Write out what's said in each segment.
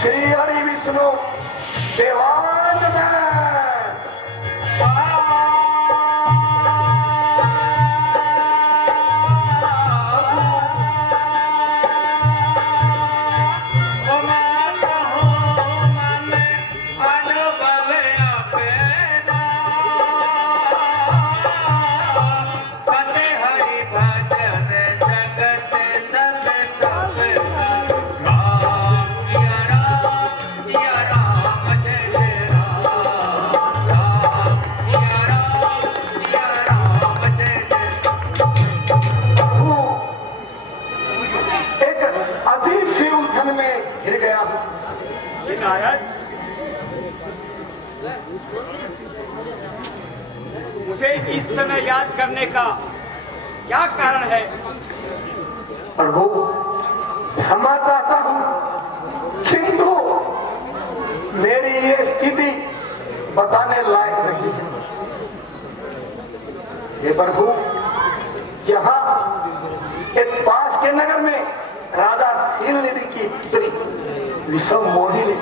श्री हरि विष्णु देवान में मुझे इस समय याद करने का क्या कारण है? प्रभु क्षमा चाहता हूं, किंतु मेरी ये स्थिति बताने लायक नहीं है। ये प्रभु, यहाँ एक पास के नगर में राजा शीलनिधि की पुत्री विषम मोहिनी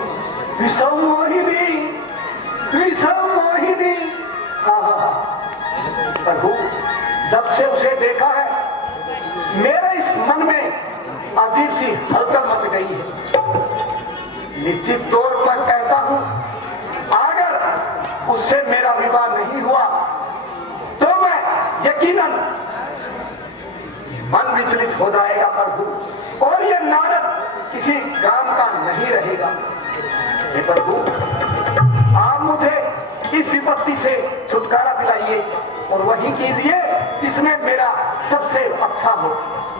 प्रभु, जब से उसे देखा है मेरे इस मन में अजीब सी हलचल मच गई है। निश्चित तौर पर कहता हूं, अगर उससे मेरा विवाह नहीं हुआ तो मैं यकीनन मन विचलित हो जाएगा प्रभु, और यह नारद किसी काम का नहीं रहेगा। हे प्रभु, आप मुझे इस विपत्ति से छुटकारा दिलाइए और वही कीजिए जिसमें मेरा सबसे अच्छा हो।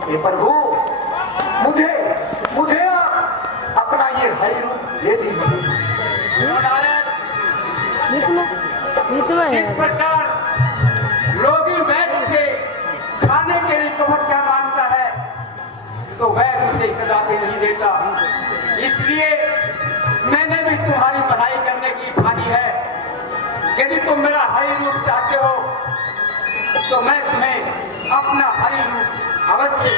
हे प्रभु, मुझे आप अपना ये हरि रूप दे दीजिए। जिस प्रकार रोगी वैद्य से खाने के लिए कमर मांगता है तो वैद्य उसे कदापि नहीं देता, इसलिए मैंने भी तुम्हारी भलाई करने की ठानी है। यदि तुम मेरा हरि रूप चाहते हो तो मैं तुम्हें अपना हरि रूप अवश्य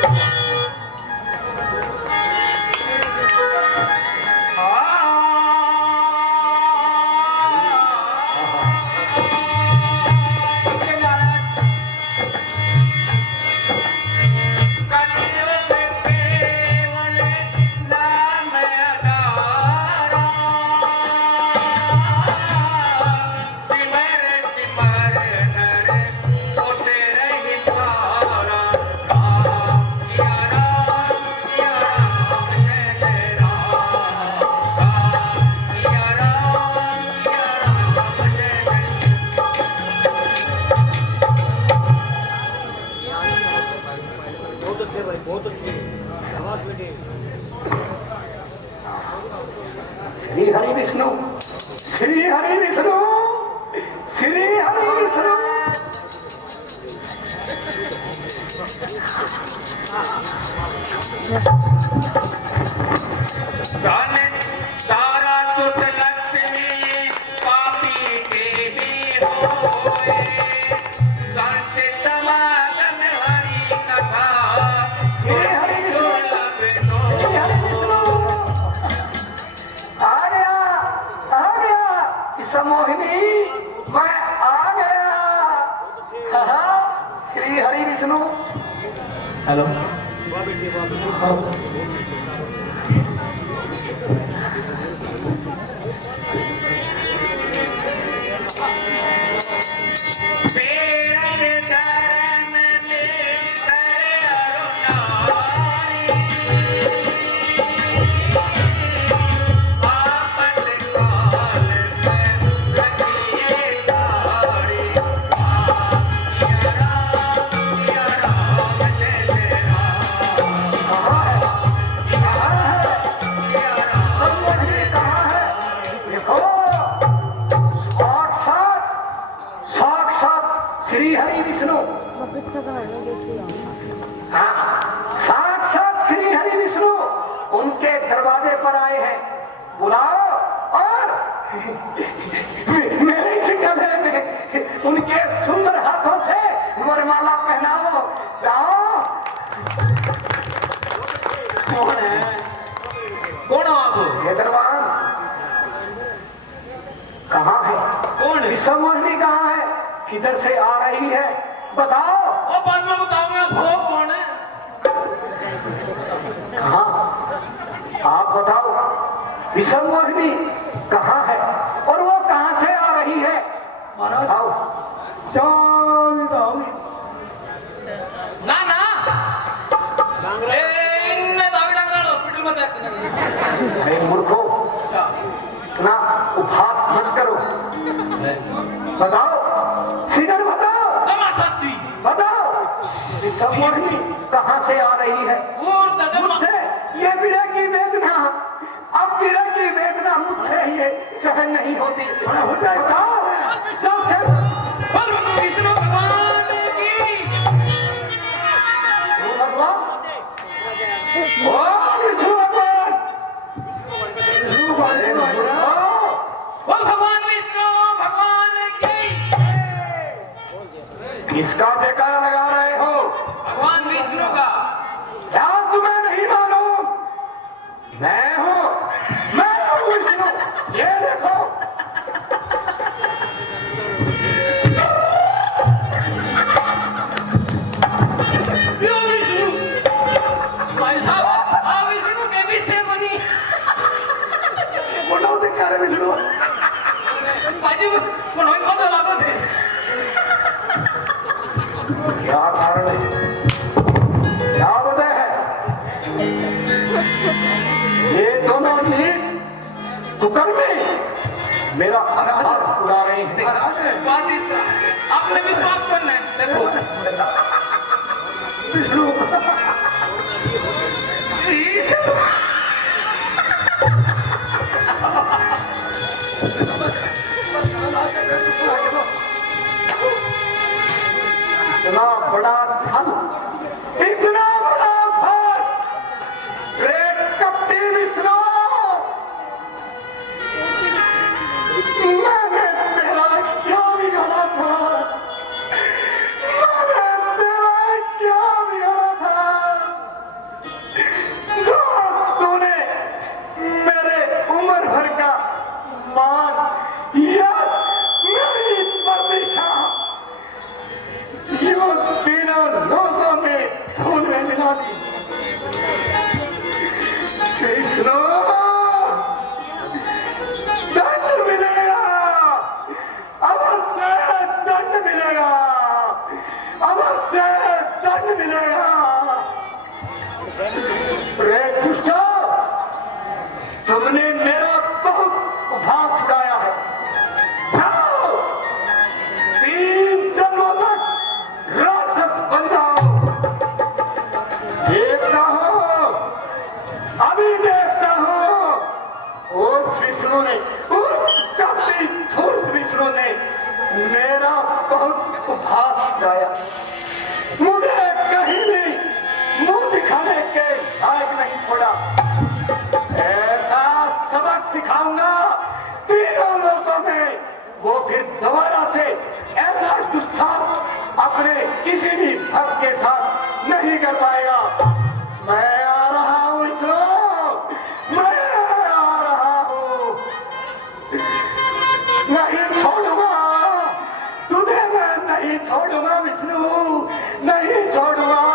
श्री हरि विष्णु, श्री हरि विष्णु, श्री हरि विष्णु। तारा सुत लक्ष्मी पापी के भी होए, संत समागम हरि कथा। श्री हरि विष्णु, श्री हरि विष्णु। आ गया इस मोहिनी, मैं आ गया। श्री हरि विष्णु। हेलो, श्री हरि विष्णु। हाँ, साक्षात श्री हरि विष्णु उनके दरवाजे पर आए हैं, बुलाओ और मेरे इस गले में उनके सुंदर हाथों से वरमाला पहनाओ। जाओ। कौन है? कौन हो आप? ये दरबार विश्वमोहिनी कहाँ है? किधर से आ रही है? बताओ। और बाद में बताऊंगा भोग कौन है। कहाँ? आप बताओ विश्वमोहिनी कहाँ है और वो कहाँ से आ रही है? महाराज आओ। शाम तो होगी। ना ना इनने दावी डांगरा हॉस्पिटल में देखते अरे मूर्खो, इतना उपहास मत करो। बताओ, सीधर बताओ, जमा सच्ची बताओ विश्वमोहिनी कहाँ से आ रही है? और सजमा मुझसे ये विरह की वेदना, अब विरह की वेदना मुझसे ये सहन नहीं होती। हो जाए। बताओ, जब से बोल विष्णु भगवान की भगवान, ओ विष्णु भगवान, विष्णु भगवान को बोल भगवान विष्णु भगवान की। इसका जयकारा लगा रहे हो? भगवान विष्णु का क्या तुम्हें नहीं मालूम? मैं हूँ विष्णु। ये देखो, यो विष्णु भाई साहब आप विष्णु के विषय को नहीं फोटो देख रहे विष्णु। बाजी मनोई को तो लागो थे। क्या कारण है? क्या वजह है? ये दोनों नीच कुकर्मी मेरा हाथ उड़ा रहे हैं। महाराज बात इस तरह है, आपने विश्वास करना है। देखो विष्णु इतना बड़ा छल, इतना बड़ा फास, रे कपटी विष्णु, मैंने तेरा क्या बिगाड़ा था? मैंने तेरा क्या बिगाड़ा था जो तूने मेरे उम्र भर का मान, यश, मेरी प्रतिष्ठा ये तीनों लोगों में धूल में मिला दी। कृष्ण, दंड मिलेगा, अवश्य दंड मिलेगा, अवश्य दंड मिलेगा। रे दुष्ट, तुमने मेरा बहुत उपहास उड़ाया है। जाओ, 3 जन्मों तक राक्षस बन जाओ। देखता हूँ, अभी देखता हूँ उस विष्णु ने, उस कपटी धूर्त विष्णु ने मेरा बहुत उपहास उड़ाया। मुझे कहीं भी मुंह दिखाने के लायक नहीं छोड़ा। ऐसा सबक सिखाऊंगा तीनों लोगों में, वो फिर दोबारा से ऐसा दुस्साहस अपने किसी भी भक्त के साथ नहीं कर पाएगा। मैं आ रहा हूँ विष्णु, मैं आ रहा हूँ। नहीं छोड़ूंगा तुझे, मैं नहीं छोड़ूंगा विष्णु, नहीं छोड़ूंगा।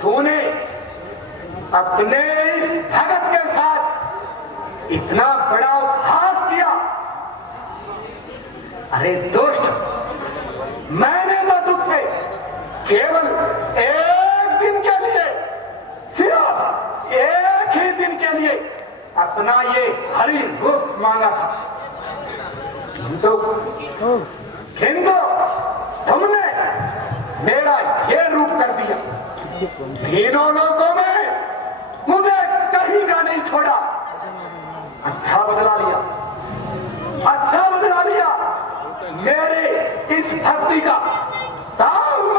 तूने अपने इस भगत के साथ इतना बड़ा उपहास किया। अरे दोस्त, मैंने तो तुझसे केवल एक दिन के लिए, सिर्फ एक ही दिन के लिए अपना ये हरि रूप मांगा था, किंतु तुमने मेरा ये रूप कर दिया। तीनों लोगों में मुझे कहीं का नहीं छोड़ा। अच्छा बदला लिया, अच्छा बदला लिया। मेरे इस भक्ति का ताउम्र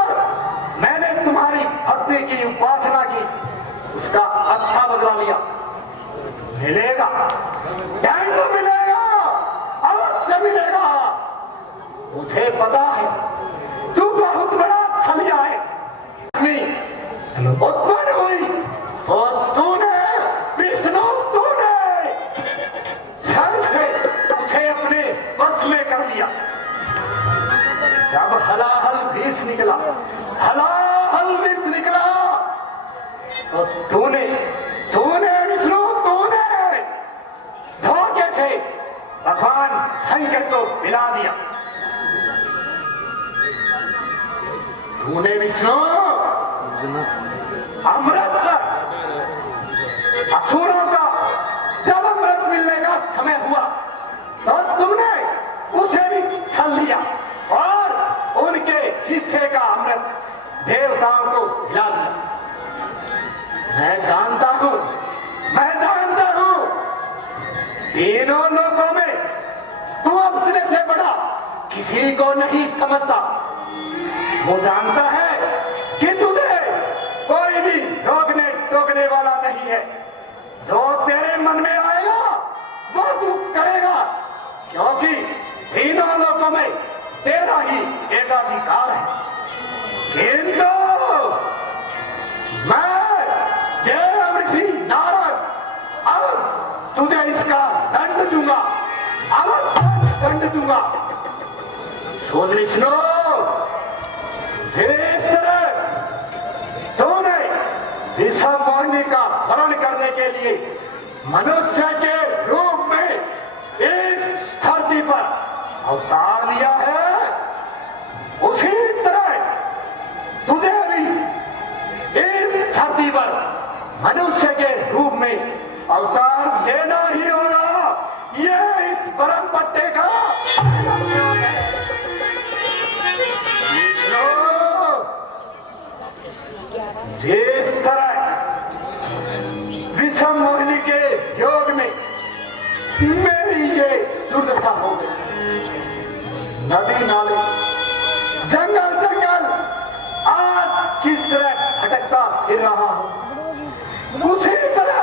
मैंने तुम्हारी भक्ति की उपासना की, उसका अच्छा बदला लिया। मिलेगा, दंड मिलेगा, अवश्य मिलेगा। मुझे पता है तू बहुत बड़ा छलिया है। उत्पन्न हुई तो तूने विष्णु, तूने छल से उसे अपने वश में कर लिया। जब हलाहल विष निकला, हलाहल विष निकला तो तूने विष्णु, तूने धोखे से भगवान शंकर को मिला दिया। तूने विष्णु अमृत असुरों का जब अमृत मिलने का समय हुआ तो तुमने उसे भी छल लिया और उनके हिस्से का अमृत देवताओं को खिला दिया। मैं जानता हूं, तीनों लोगों में तू अपने से बड़ा किसी को नहीं समझता। वो जानता है कि तुझे कोई भी रोकने टोकने वाला नहीं है। जो तेरे मन में आएगा वो तू करेगा, क्योंकि तीनों लोगों में तेरा ही एकाधिकार है। किंतु मैं देव ऋषि नारद अब तुझे इसका दंड दूंगा, अवश्य दंड दूंगा। सुन विष्णु, जिस तरह तूने विषम मोहिनी का हरण करने के लिए मनुष्य के रूप में इस धरती पर अवतार लिया है, उसी तरह तुझे भी इस धरती पर मनुष्य के रूप में अवतार लेना ही होगा। ये इस परम पट्टे का जिस तरह विषम मोहिनी के योग में मेरी ये दुर्दशा हो गई, नदी नाले जंगल जंगल आज किस तरह भटकता फिर रहा हूं, उसी तरह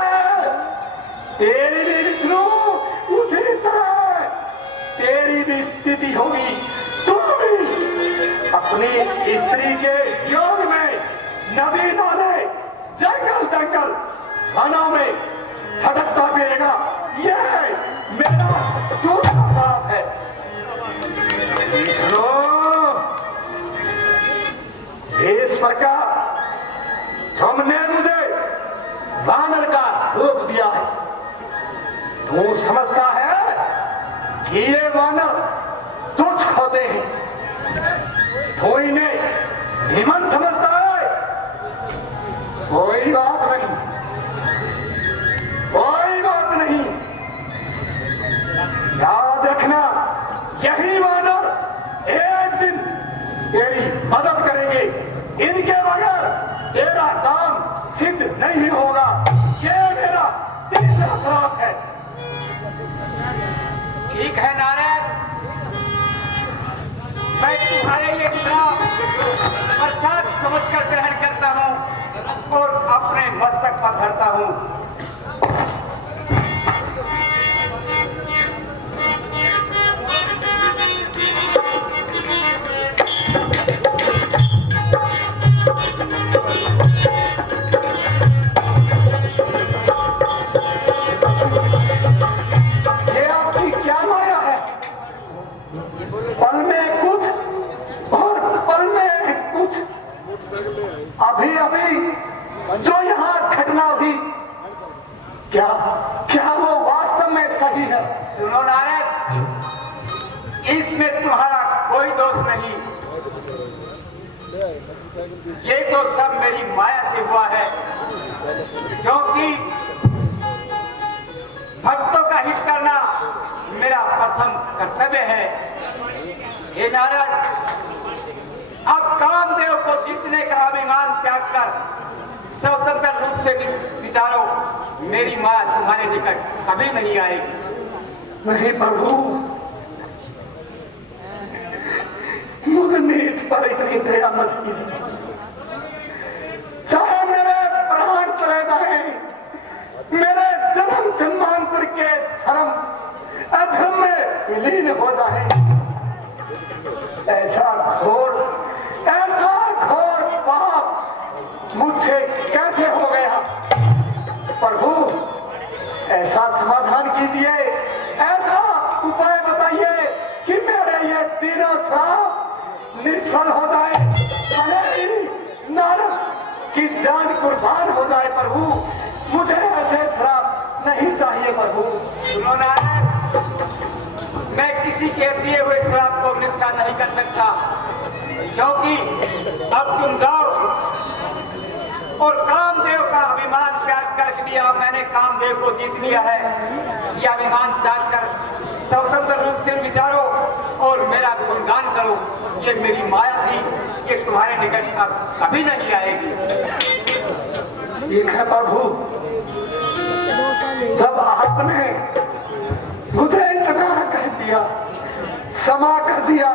तेरी भी विष्णु, उसी तरह तेरी भी स्थिति होगी। तू भी अपनी स्त्री के योग में नदी नाले जंगल जंगल वनों में भटकता फिरेगा। यह मेरा दुर्दशा है। विष्णु, जिस प्रकार तुमने मुझे वानर का रूप दिया है, तू समझता है कि ये वानर तुच्छ होते हैं, तो इन्हें धीमन समझता है। कोई बात नहीं, कोई बात नहीं। याद रखना, यही वानर एक दिन तेरी मदद करेंगे। इनके बगैर तेरा काम सिद्ध नहीं होगा। ये मेरा तीसरा श्राप है। ठीक है नारद, मैं तुम्हारे ये श्राप प्रसाद समझकर ग्रहण करता हूँ और अपने मस्तक पर धरता हूँ। ये आपकी क्या माया है? पल में कुछ और पल में कुछ। अभी अभी जो यहाँ घटना हुई, क्या क्या वो वास्तव में सही है? सुनो नारद, इसमें तुम्हारा कोई दोष नहीं। ये तो सब मेरी माया से हुआ है, क्योंकि भक्तों का हित करना मेरा प्रथम कर्तव्य है। हे नारद, अब कामदेव को जीतने का अभिमान त्याग कर स्वतंत्र रूप से विचारो। मेरी मां तुम्हारे निकट कभी नहीं आएगी। नहीं प्रभु, मुझे नीच पर इतनी दया मत कीजिए। चाहे मेरे प्राण चले जाए, मेरे जन्म जन्मांतर के धर्म अधर्म में विलीन हो जाए। ऐसा घोर पाप मुझसे कैसे हो गया? प्रभु ऐसा समाधान कीजिए, ऐसा उपाय बताइए कि मेरे ये तीनों श्राप निष्फल हो जाए, नारद की जान कुर्बान हो जाए। प्रभु मुझे ऐसे श्राप नहीं चाहिए। प्रभु सुनो नारद, मैं किसी के दिए हुए श्राप को मिथ्या नहीं कर सकता, क्योंकि अब तुम जाओ और कामदेव का अभिमान त्याग कर दिया। मैंने कामदेव को जीत लिया है। यह अभिमान त्याग कर स्वतंत्र रूप से विचारो और मेरा गुणगान करो। ये मेरी माया थी, ये तुम्हारे निकट अब कभी नहीं आएगी। ठीक है प्रभु, जब आपने मुझे इतना कह दिया, क्षमा कर दिया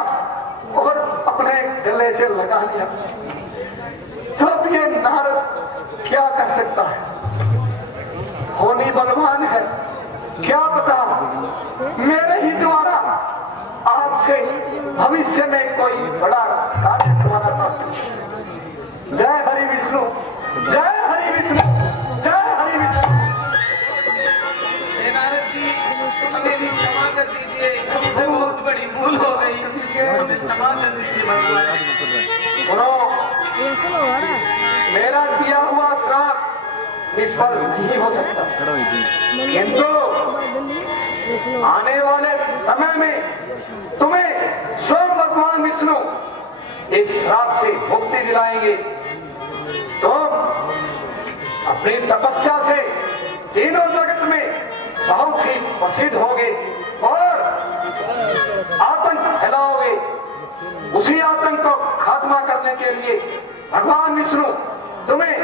और अपने गले से लगा लिया, तब ये नारद क्या कर सकता है? होनी बलवान है, क्या पता मेरे ही द्वारा आपसे भविष्य में कोई बड़ा कार्य करवाना चाहते। जय हरि विष्णु, जय हरि विष्णु, जय हरि विष्णु। नारद जी, हमें भी क्षमा कर दीजिए, हमसे बहुत बड़ी भूल हो गई, हमें क्षमा कर दीजिए भगवान। सुनो, मेरा दिया हुआ श्राप निष्फल नहीं हो सकता, किंतु आने वाले समय में तुम्हें स्वयं भगवान विष्णु इस श्राप से मुक्ति दिलाएंगे। तुम अपनी तपस्या से तीनों जगत में बहुत ही प्रसिद्ध होगे और आतंक फैलाओगे। उसी आतंक को खात्मा करने के लिए भगवान विष्णु तुम्हें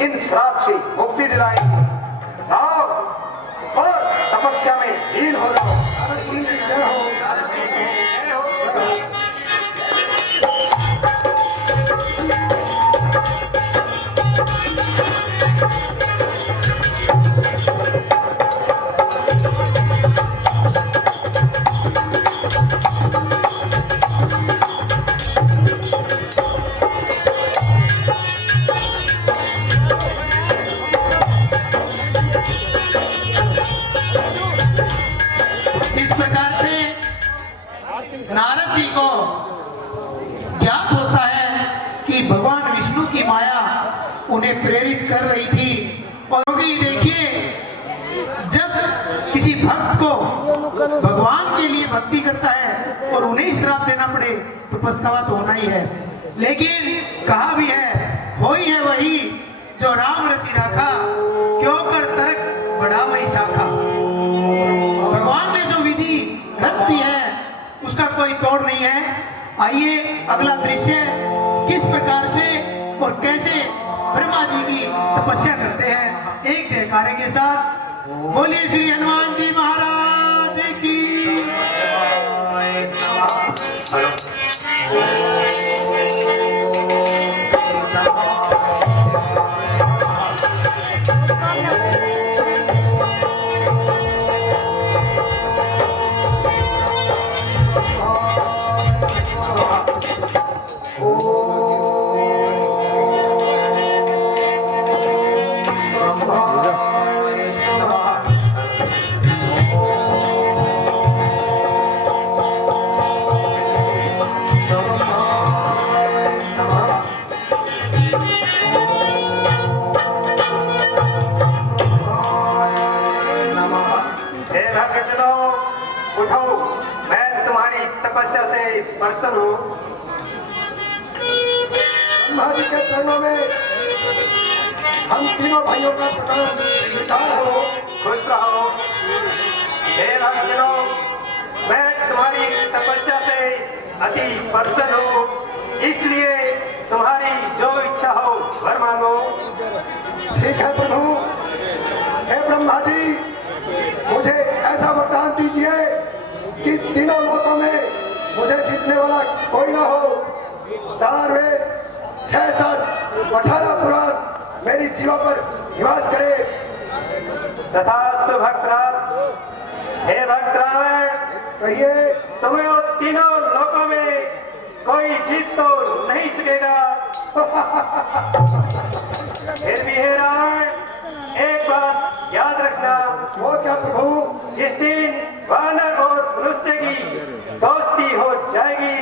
इन श्राप से मुक्ति दिलाएंगे। जाओ और तपस्या में लीन हो जाओ। नारद जी को ज्ञात होता है कि भगवान विष्णु की माया उन्हें प्रेरित कर रही थी। और भी देखिए, जब किसी भक्त को भगवान के लिए भक्ति करता है और उन्हें श्राप देना पड़े तो पछतावा तो होना ही है। लेकिन कहा भी है, होई है वही जो राम रचि राखा, क्यों कर तरक बढ़ा वही शाखा। भगवान ने जो विधि रच दी है उसका कोई तोड़ नहीं है। आइए अगला दृश्य किस प्रकार से और कैसे ब्रह्मा जी की तपस्या करते हैं, एक जयकारे के साथ बोलिए श्री हनुमान जी महाराज की। उठो, मैं तुम्हारी तपस्या से प्रसन्न हूँ। ब्रह्मा जी के चरणों में हम तीनों भाइयों का प्रणाम स्वीकार हो। खुश रहो। हे भक्तजनों, मैं तुम्हारी तपस्या से अति प्रसन्न हूँ, इसलिए तुम्हारी जो इच्छा हो वर मांगो। ठीक है प्रभु। हे ब्रह्मा जी, मुझे ऐसा वरदान दीजिए कि तीनों लोकों में मुझे जीतने वाला कोई ना हो। 4 वेद, 6 शास्त्र, 18 पुराण मेरी जीवा पर निवास करे। तथास्तु भक्तराज। हे भक्त रावण, कहिए। तुम्हें वो तीनों लोकों में कोई जीत तो नहीं सकेगा। फिर भी हे रावण, एक बात याद रखना। वो क्या प्रभु? जिस दिन वानर और मनुष्य की दोस्ती हो जाएगी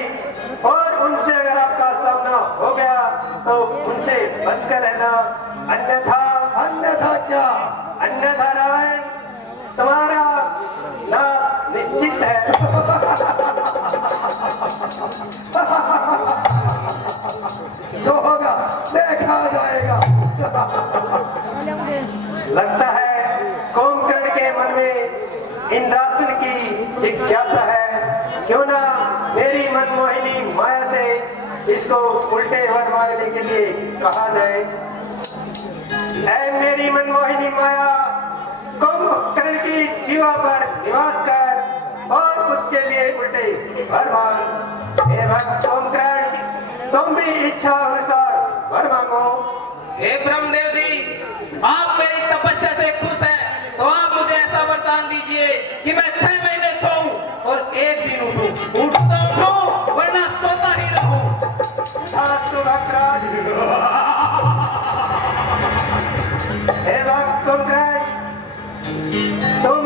और उनसे अगर आपका सामना हो गया तो उनसे बचकर रहना, अन्यथा अन्यथा क्या? अन्यथा रावण तुम्हारा नाश निश्चित है। जो होगा देखा जाएगा। लगता है कुंभकर्ण के मन में इंद्रासन की जिज्ञासा है। क्यों ना मेरी मनमोहिनी माया से इसको उल्टे वर मारने के लिए कहा जाए। ऐ मेरी मनमोहिनी माया, कुंभकर्ण की जीवा पर निवास कर और उसके लिए उल्टे वर मार। हे भक्त कुंभकर्ण, तुम भी इच्छा अनुसार वर मांगो। हे ब्रह्मदेव जी, आप मेरी तपस्या से खुश हैं तो आप मुझे ऐसा वरदान दीजिए कि मैं 6 महीने सोऊं और 1 दिन उठूं। उठूं तो उठूं, वरना सोता ही रहूं। तथास्तु भक्तराज। हे भक्त कुंभकर्ण, तुम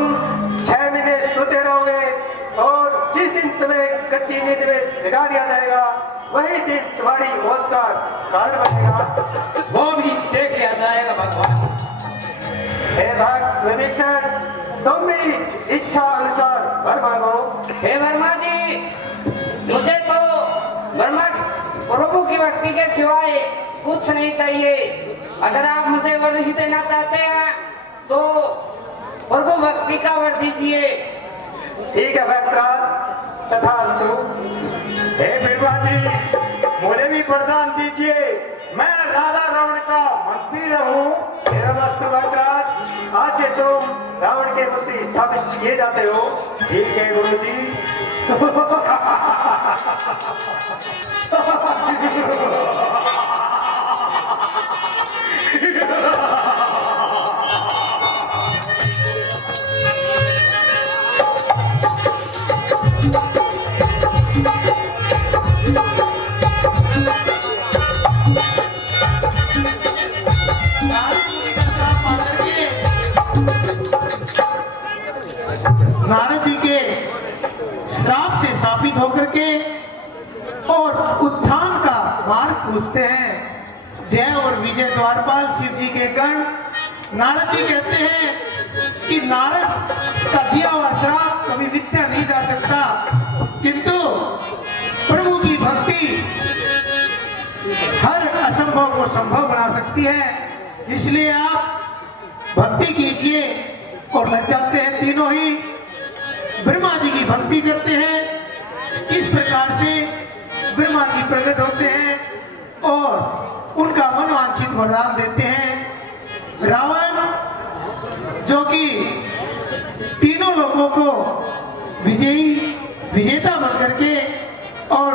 6 महीने सोते रहोगे और जिस दिन तुम्हें कच्ची नींद में जगा दिया जाएगा वही दिन तुम्हारी मौत का कारण बनेगा। वो भी देख लिया जाएगा भगवान। हे भक्त विभीषण, तुम भी इच्छा अनुसार वर मांगो। हे वर्मा जी, मुझे तो वर्मा प्रभु की भक्ति के सिवाय कुछ नहीं चाहिए। अगर आप मुझे वर नहीं देना चाहते हैं तो प्रभु भक्ति का वर दीजिए। ठीक है भक्तराज, तथास्तु। हे बिरबा जी, मुझे भी वरदान दीजिए, मैं राजा रावण का मंत्री रहूं। मेरा वस्तु भक्तराज, आज से तुम रावण के मंत्री स्थापित किए जाते हो। ठीक है गुरु जी। नारद जी के श्राप से शापित होकर के और उत्थान का मार्ग पूछते हैं। जय और विजय द्वारपाल शिव जी के गण नारद जी कहते हैं कि नारद का दिया हुआ श्राप कभी मिथ्या नहीं जा सकता, किंतु प्रभु की भक्ति हर असंभव को संभव बना सकती है। इसलिए आप भक्ति कीजिए। और लग जाते हैं तीनों ही ब्रह्मा जी की भक्ति करते हैं। किस प्रकार से ब्रह्मा जी प्रकट होते हैं और उनका मनवांछित वरदान देते हैं। रावण जो कि तीनों लोगों को विजेता बन करके और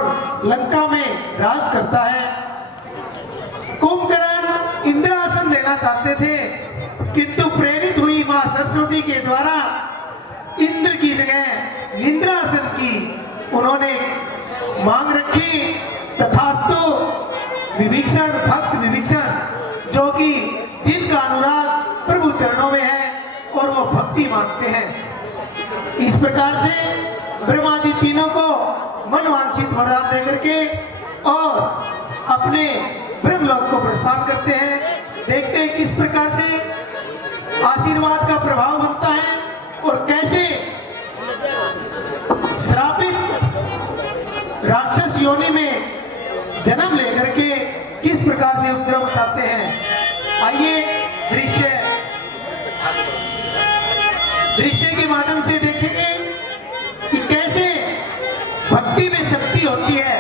लंका में राज करता है। कुंभकर्ण इंद्रासन लेना चाहते थे, किंतु प्रेरित हुई मां सरस्वती के द्वारा इंद्र की जगह निंद्रासन की उन्होंने मांग रखी। तथास्तु विभीषण, भक्त विभीषण जो कि जिनका अनुराग प्रभु चरणों में है और वो भक्ति मांगते हैं। इस प्रकार से ब्रह्मा जी तीनों को मनवांछित वरदान देकर के और अपने ब्रह्मलोक को प्रस्थान करते हैं। देखते हैं किस प्रकार से आशीर्वाद का प्रभाव बनता है और कैसे श्रापित राक्षस योनि में जन्म लेकर के किस प्रकार से उपद्रव मचाते हैं। आइए दृश्य के माध्यम से देखेंगे कि कैसे भक्ति में शक्ति होती है।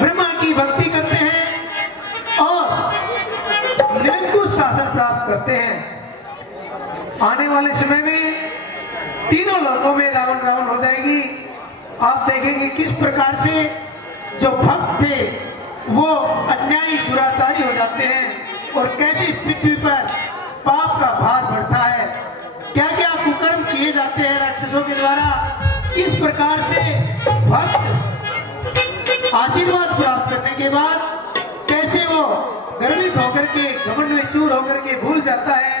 ब्रह्मा की भक्ति करते हैं और निरंकुश शासन प्राप्त करते हैं। आने वाले समय में तीनों लोकों में रावण रावण हो जाएगी। आप देखेंगे किस प्रकार से जो भक्त थे वो अन्यायी दुराचारी हो जाते हैं और कैसे इस पृथ्वी पर पाप का भार बढ़ता है। जाते हैं राक्षसों के द्वारा। इस प्रकार से भक्त आशीर्वाद प्राप्त करने के बाद कैसे वो गर्वित होकर के घमंड में चूर होकर के भूल जाता है।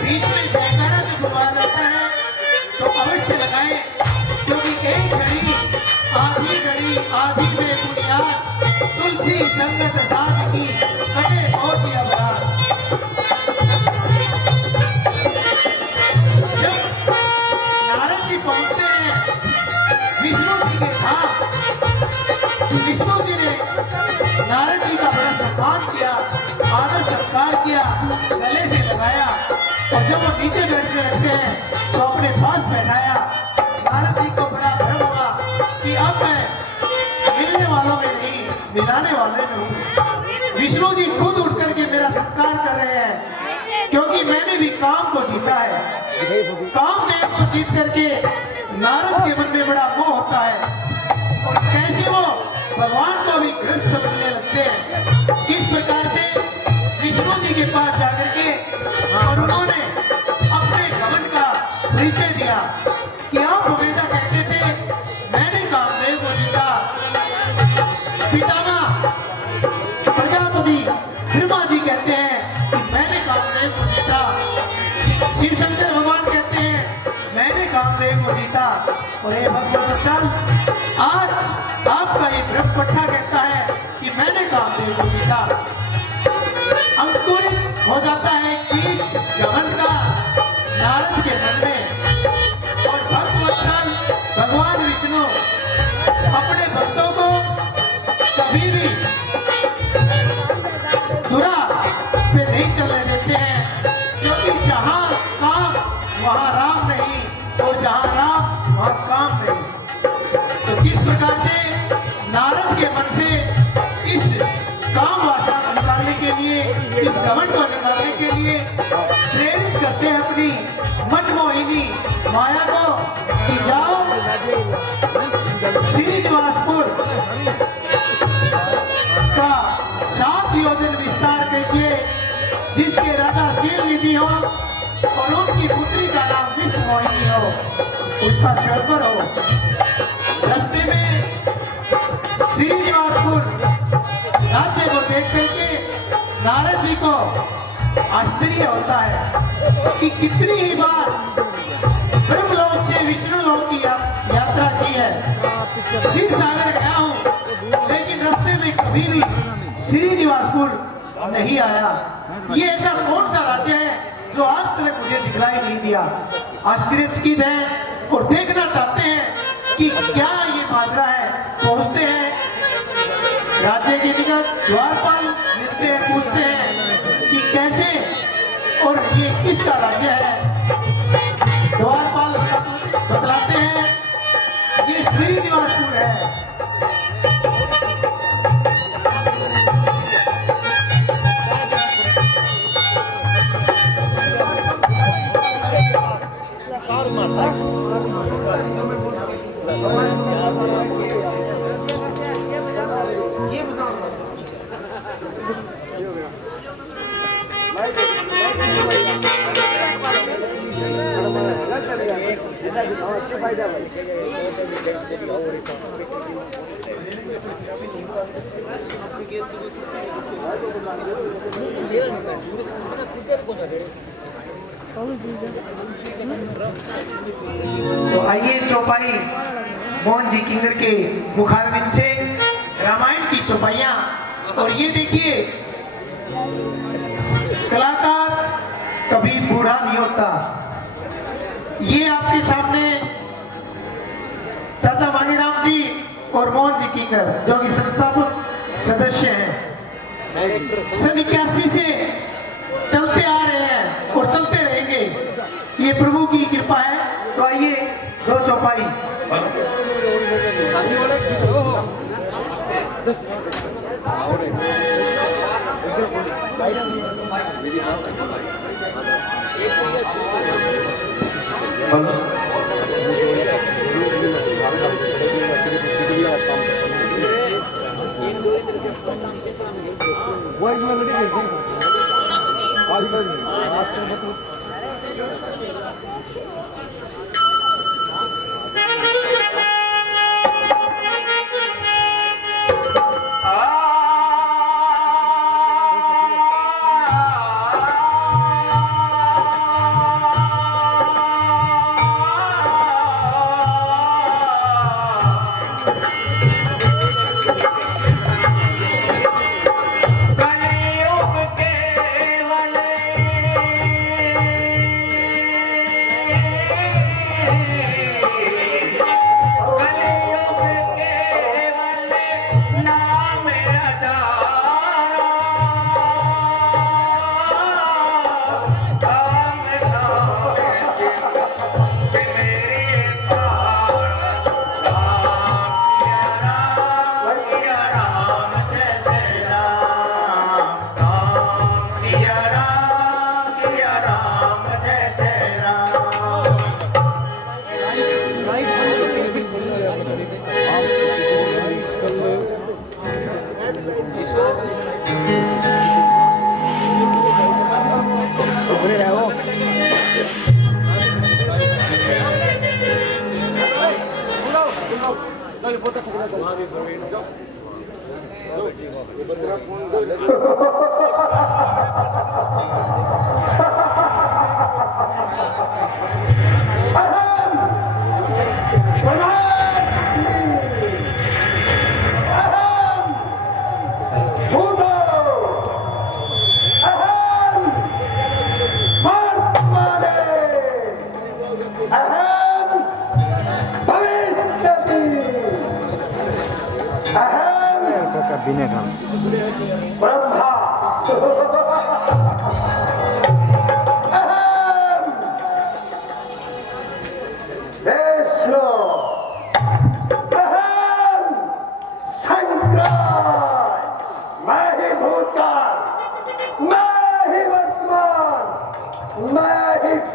बीच में जयकारा जो बुलवाया जाता है तो अवश्य लगाए, क्योंकि एक घड़ी आधी में बुनियाद, तुलसी संगत साध की कटे बहुत ही अपराध। जब नारद जी पहुंचते हैं विष्णु जी के धाम, विष्णु जी ने नारद जी का बड़ा सम्मान किया, आदर सत्कार किया, गले से लगाया और जब वो नीचे बैठ के रखते हैं तो अपने पास बैठाया। नारद जी को बड़ा भ्रम हुआ कि अब मैं मिलने वालों में नहीं मिलाने वाले में हूँ। विष्णु जी खुद उठ करके मेरा सत्कार कर रहे हैं, क्योंकि मैंने भी काम को जीता है। कामदेव को जीत करके नारद के मन में बड़ा मोह होता है और कैसे वो भगवान को भी ग्रस्त समझने लगते हैं। किस प्रकार से विष्णु जी के पास जाकर के और उन्होंने अपने घमंड का परिचय दिया कि आप हमेशा कहते थे मैंने कामदेव को जीता। पितामह प्रजापति ब्रह्मा जी कहते हैं कि मैंने कामदेव को जीता। शिव शंकर भगवान कहते हैं मैंने कामदेव को जीता। और ये भगवत आज आपका ये ब्रह्मपट्टा कहता है कि मैंने कामदेव को जीता। अंकुरित हो जाता है बीज घमंड का नारद के मन में और भक्तवत्सल भगवान विष्णु अपने भक्तों को कभी भी दुरा पे नहीं चलने देते हैं, क्योंकि जहां काम वहां राम नहीं और जहां राम वहां काम नहीं। तो किस प्रकार से नारद के मन से इस काम वासना को निकालने के लिए, इस घमंड को निकालने के लिए प्रेरित करते हैं अपनी मनमोहिनी माया को कि जाओ श्रीनिवासपुर का 7 योजन विस्तार कीजिए, जिसके राजा शील निधि हो और उनकी पुत्री का नाम विश्वमोहिनी हो, उसका स्वयंवर हो। रास्ते में श्रीनिवासपुर राज्य को देख करके नारद जी को आश्चर्य होता है कि कितनी ही बार ब्रह्मलोक से विष्णु लोक की यात्रा की है, क्षीर सागर गया हूँ, लेकिन रास्ते में कभी भी श्रीनिवासपुर नहीं आया। ये ऐसा कौन सा राज्य है जो आज तक मुझे दिखलाई नहीं दिया। आश्चर्यचकित है और देखना चाहते हैं कि क्या ये माजरा है। पहुंचते हैं राज्य के निकट, द्वारपाल मिलते हैं, पूछते हैं कि कैसे और ये किसका राज्य है। द्वारपाल बतलाते हैं ये श्रीनिवासपुर है। तो आइए चौपाई मोहन जी किंगर के मुखारबिंद से रामायण की चौपाइयां। और ये देखिए कलाकार कभी बूढ़ा नहीं होता। ये आपके सामने चाचा मांगीराम जी और मोहन जी किंगर जो कि संस्थापक सदस्य हैं, सन 81 से चलते आ रहे हैं और चलते रहेंगे, ये प्रभु की कृपा है। तो आइए दो चौपाई।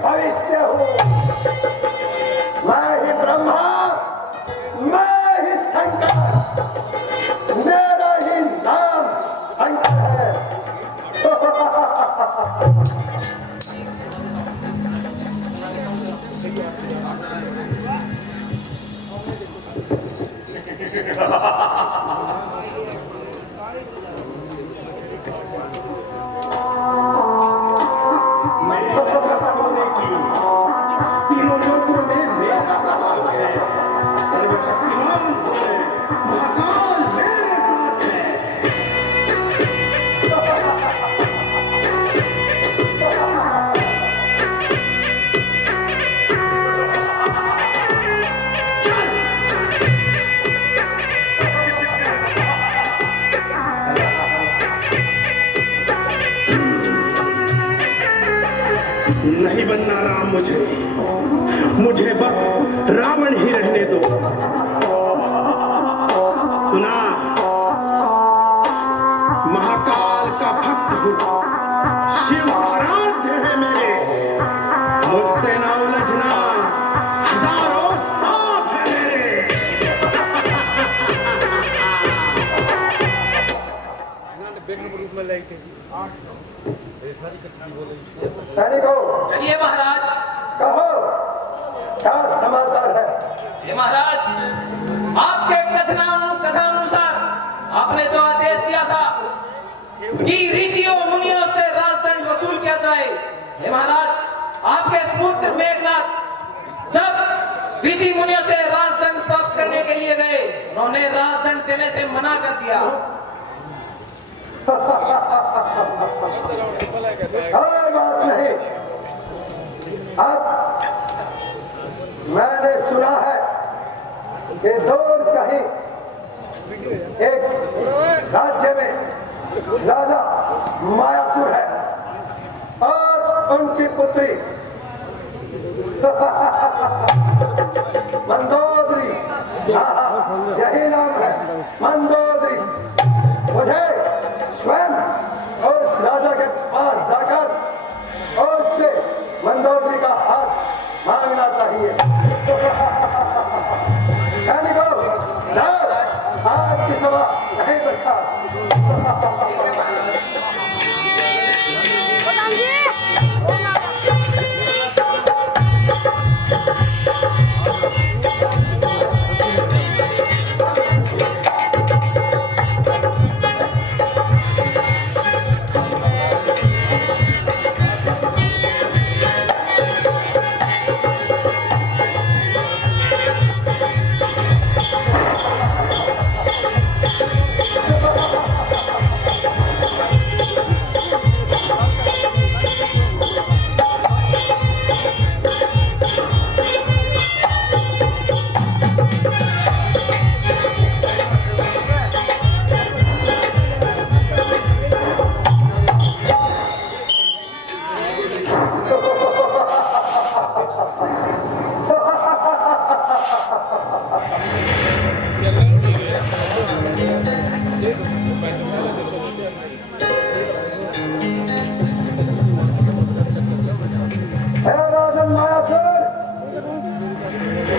भविष्य हूँ, मैं ही ब्रह्मा, मैं ही शंकर, मेरा ही नाम शंकर है। नहीं बनना राम मुझे बस रावण ही रहने दो। सुना, महाकाल का भक्त हूँ, शिव आराध्य है मेरे, मुझसे ना उलझना, हजारों पाप है मेरे। सैनिकों, चलिए महाराज। कहो क्या समाचार है? ये महाराज, आपके कथनानुसार आपने जो आदेश दिया था कि ऋषियों मुनियों से राजदंड वसूल किया जाए, हे महाराज, आपके सुपुत्र मेघनाथ जब ऋषि मुनियों से राजदंड प्राप्त करने के लिए गए, उन्होंने राजदंड देने से मना कर दिया। कोई बात नहीं। अब मैंने सुना है कि दूर कहीं एक राज्य में राजा मायासुर है और उनकी पुत्री मंदोदरी, हाँ, यही नाम है, मंदोदरी। मुझे स्वयं उस राजा के पास जाकर उससे मंदोदरी का हाथ मांगना चाहिए। नहीं बर्खास्त।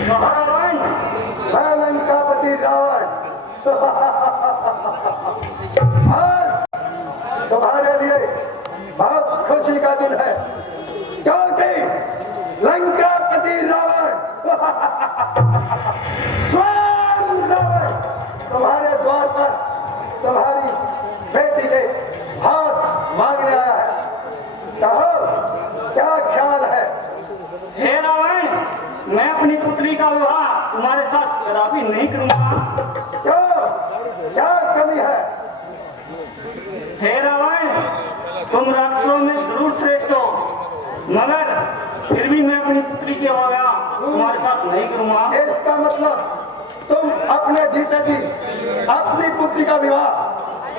महाराज मैं लंकापति रावण आज तुम्हारे लिए बहुत खुशी का दिन है, क्योंकि लंकापति रावण स्वयं रावण तुम्हारे द्वार पर तुम्हारी बेटी के हाथ मांगने आया है। कहो क्या ख्याल है? हे रावण, मैं अपनी पुत्री का विवाह तुम्हारे साथ कदापि नहीं करूंगा। क्यों? क्या कमी है? हे रावण, तुम राक्षसों में जरूर श्रेष्ठ हो, मगर फिर भी मैं अपनी पुत्री के विवाह तुम्हारे साथ नहीं करूंगा। इसका मतलब तुम अपने जीते जी अपनी पुत्री का विवाह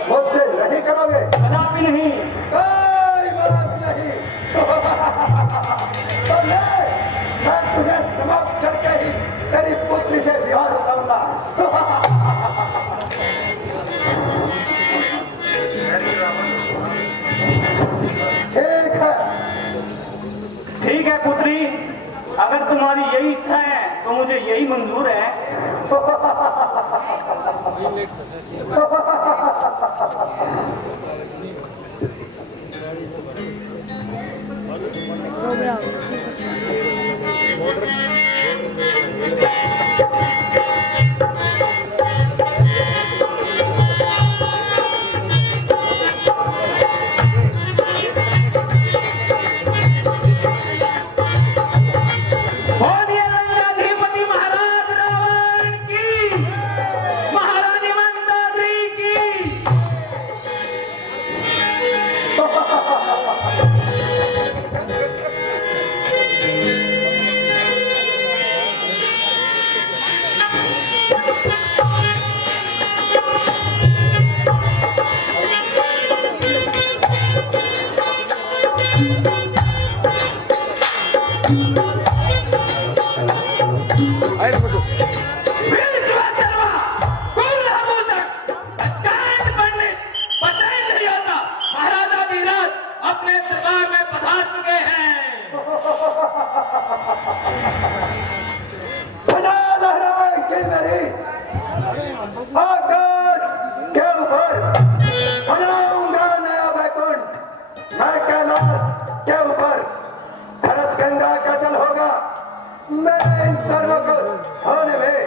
मुझसे नहीं करोगे? कदापि नहीं। कोई बात नहीं। तो ले, मैं तुझे समाप्त करके ही तेरी पुत्री से विवाह करूंगा। ठीक है, ठीक है पुत्री, अगर तुम्हारी यही इच्छा है तो मुझे यही मंजूर है। आकाश के ऊपर बनाऊंगा नया बैकुंठ, मैं कैलाश के ऊपर खरच गंगा का जल होगा। मेरे इन सर्वों को होने में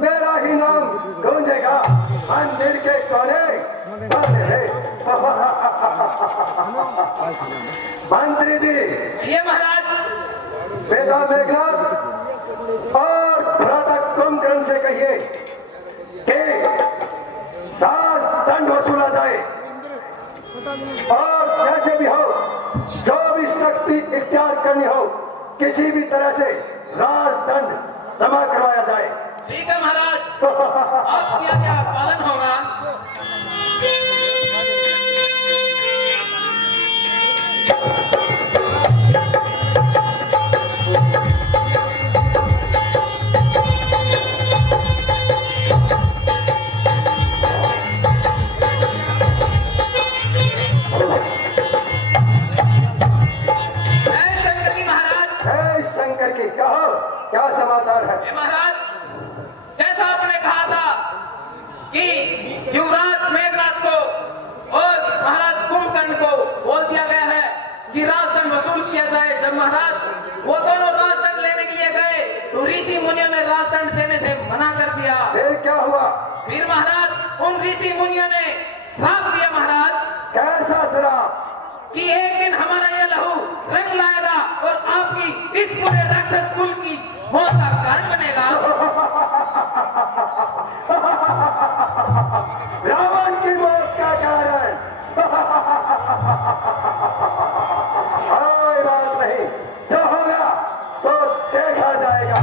मेरा ही नाम गूंजेगा मंदिर के कोने कोने में। मंत्री जी, ये महाराज, बेटा मेघनाथ और भ्राता कुंभकर्ण से कहिए कि दास दंड वसूला जाए और जैसे भी हो, जो भी शक्ति इख्तियार करनी हो, किसी भी तरह से राजदंड जमा करवाया जाए। ठीक है महाराज, आपकी आज्ञा पालन होगा। शंकर की कहो क्या समाचार है? महाराज, जैसा आपने कहा था कि युवराज मेघराज को और महाराज कुंभकर्ण को बोल दिया गया है कि राजदंड वसूल किया जाए। जब महाराज वो दोनों राजदंड लेने के लिए गए तो ऋषि मुनियों ने राजदंड देने से मना कर दिया। फिर क्या हुआ? फिर महाराज उन ऋषि मुनियों ने श्राप दिया महाराज। कैसा श्राप? कि एक दिन हमारा ये लहू रंग लाएगा और आपकी इस पूरे राक्षस कुल की मौत का कारण बनेगा। रावण की मौत का कारण? कोई बात नहीं, जो होगा सो देखा जाएगा।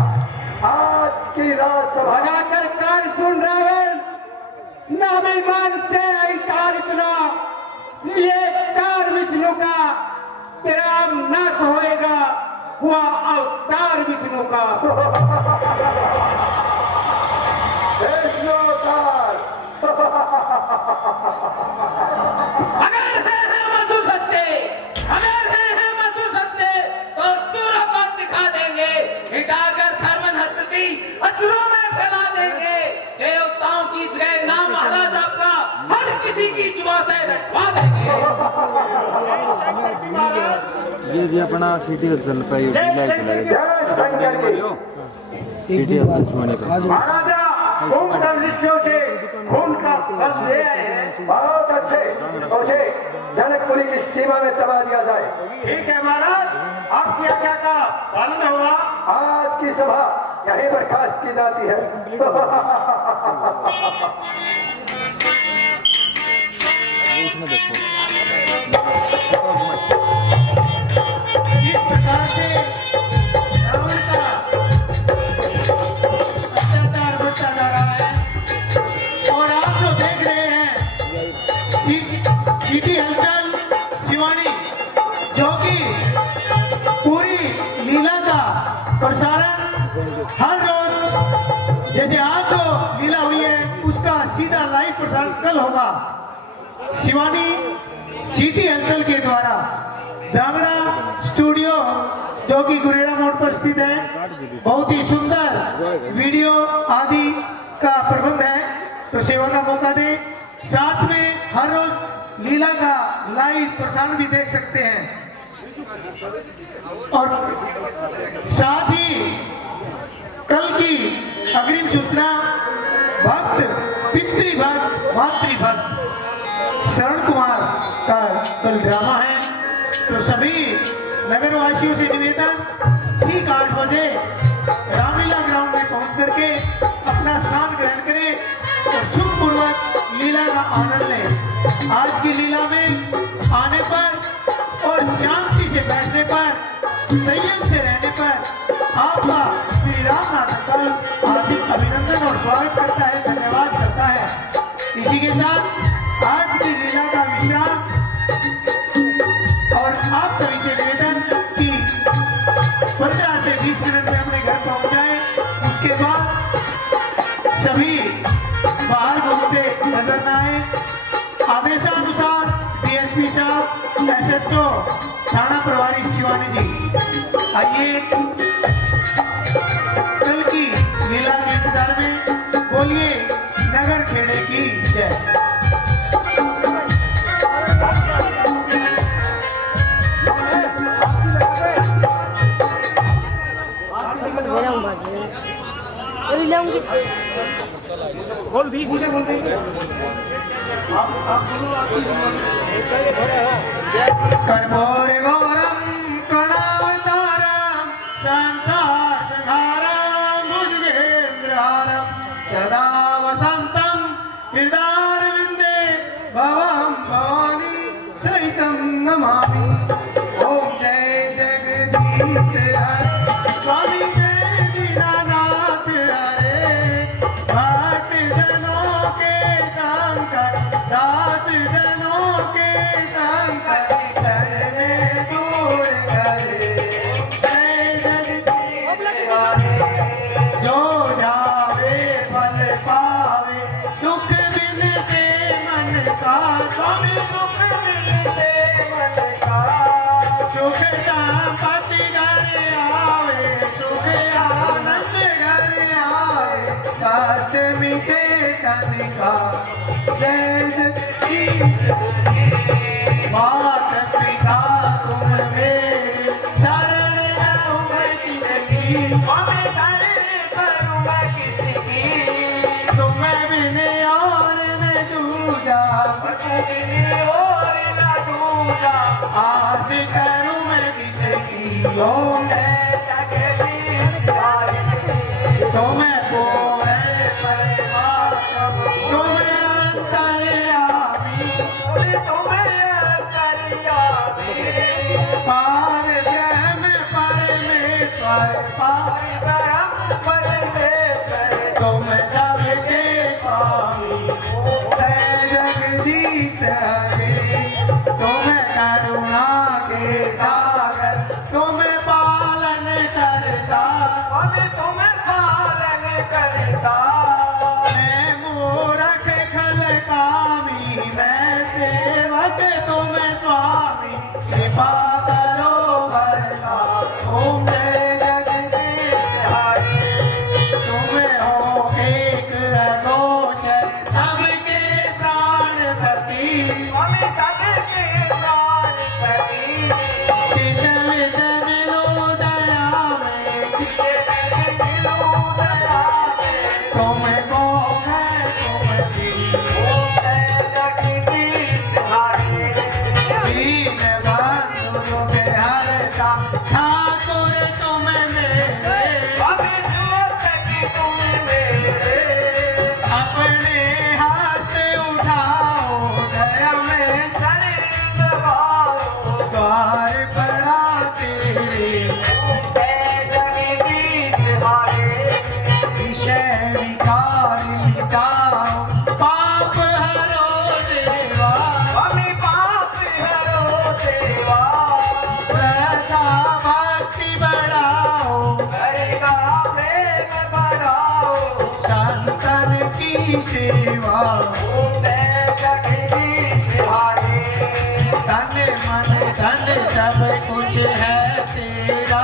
आज की राजसभा भगाकर कान सुन रावण, नाभिमान से अहंकार इतना, ये कार विष्णु का तेरा नाश होएगा, हुआ अवतार विष्णु का। विष्णुअवतार। अगर है मसूर सच्चे, अगर है मसूर सच्चे तो असुरों को दिखा देंगे, मिटाकर खरमन हस्ती असुरों में फैला देंगे। देवताओं की जगह नाम महाराज आपका हर किसी की जुबान से रटवा देंगे। ये अपना सिटी चल पाई जय शंकर की। महाराजा कुंभकर्ण ऋषियों से खून का कर्ज ले आए हैं। बहुत अच्छे, उसे जनक मुनि की सीमा में दबा दिया जाए। ठीक है महाराज, आपकी आज्ञा का पालन हुआ। आज की सभा यहीं बर्खास्त की जाती है। इस प्रकार से रावण का अत्याचार बढ़ता जा रहा है और आप जो देख रहे हैं सिटी हलचल शिवानी, जो कि पूरी लीला का प्रसारण हर रोज, जैसे आज जो लीला हुई है उसका सीधा लाइव प्रसारण कल होगा शिवानी सिटी हलचल के द्वारा। जागड़ा स्टूडियो जो कि गुरेरा मोड़ पर स्थित है, बहुत ही सुंदर वीडियो आदि का प्रबंध है, तो सेवा का मौका दे। साथ में हर रोज लीला का लाइव प्रसारण भी देख सकते हैं और साथ ही कल की अग्रिम सूचना भक्त, पितृभक्त, मातृभक्त शरण कुमार का कल ड्रामा है, तो सभी नगर वासियों से निवेदन ठीक 8 बजे रामलीला ग्राउंड में पहुंच करके अपना स्नान ग्रहण करें और सुख पूर्वक लीला का आनंद लें। आज की लीला में आने पर और शांति से बैठने पर, संयम से रहने पर आपका श्री राम नाटक कल हार्दिक अभिनंदन और स्वागत करता है, धन्यवाद करता है। इसी के साथ आज की लीला का विश्राम और आप सभी से निवेदन कि 15 से 20 मिनट में अपने घर पहुंच जाएं। उसके बाद सभी बाहर घूमते नजर न आए। आदेशानुसार डीएसपी साहब, एसएचओ थाना प्रभारी शिवानी जी, आइए कल की लीला के इंतजार में बोलिए नगर खेड़े की जय। कर्पूर गौरम करुणावतारम संसार संहारम भुजगेन्द्रहारम सदा वसंतम हृदयारविंदे भवम भवानी सहितं नमामि। ओम जय जगदीश हरे स्वामी जय दीनानाथ हरे, भक्त जनों के संकट दास जनों के संकट शरण में दूर करे। जय जगदीश हरे, जो जावे फल पावे, दुख बिन से मन का स्वामी, दुख बिन से मन का सुख संपत्ति घर आवे, सुख आनंद घर आवे, कष्ट मिटे तन का जय जगदीश माता पिता तुम मेरे शरण करूं मैं किसकी मैं शरण करूं मैं किसकी तुम्हें बिन और न दूजा और न दूजा आश करूं मैं जिसकी ओम जगदीश हरे तुम्हें पूरे परमात्मा तुम्हें अंतर्यामी पार ब्रह्म परमेश्वर पार तुम सबके स्वामी है जगदीश हरे तुम करुणा के सागर तुम पालन करता मैं मूरख खल कामी मैं सेवक तुम स्वामी कृपा करो भरता ओम जय जगदीश हरे तुम हो एक अगोचर सबके प्राणपति किस विध मिलो दया में तुमको मैं दीन बंधु दुख हरता ठाकुर तुम मेरे अपने हस्त उठाओ दया में द्वार पड़ा तेरे विषय विकार मिटाओ पाप हरो देवा श्रद्धा भक्ति बढ़ाओ संतन की सेवा तन मन धन सब कुछ है तेरा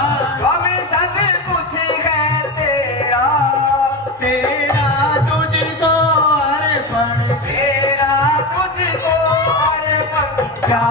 तेरा तुझको अर्पण क्या